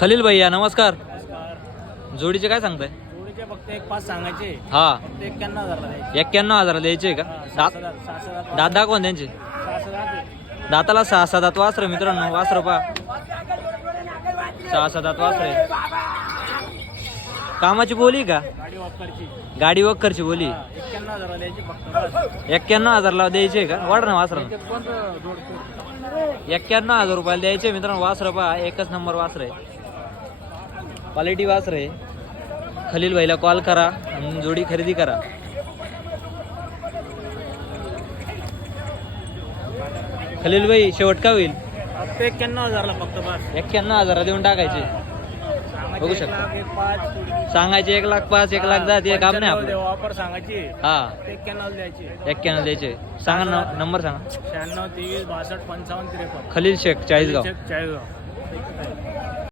खलील भैया नमस्कार. नमस्कार. जोडीचे काय सांगताय? जोडीचे फक्त 1-5 सांगायचे. हा, फक्त 91,000 द्यायचे. 91,000 द्यायचे का? दात दाखवून त्यांचे 6-7 दाताला 6-7 दात वासर मित्रांनो. वासर पा 6-7 दात वासर. कामाची बोली का? गाडी वापरची. गाडी वक्करची बोली. 91,000 द्यायचे फक्त. 91,000 ला द्यायचे का? वाढ ना वासर. कोणतं जोडतो? 91,000 रुपयाला द्यायचे मित्रांनो. वासर पा एकच नंबर वासर आहे. क्वालिटी वासर आहे. खलील भाईला कॉल करा आणि जोडी खरेदी करा. खलील भाई शेवट का होईल? फक्त 91,000 ला फक्त बस. 91,000 देऊन टाकायचे. बघू शकता. 1,05,000 सांगायचे 1,05,000 1,10,000 ते काम नाही आपलं. वापर सांगायची. हा, 91,000 द्यायचे. 91 द्यायचे. सांगा ना नंबर सांगा. 96 23 62 55 53. खलील शेख चाळीसगाव. चाळीसगाव.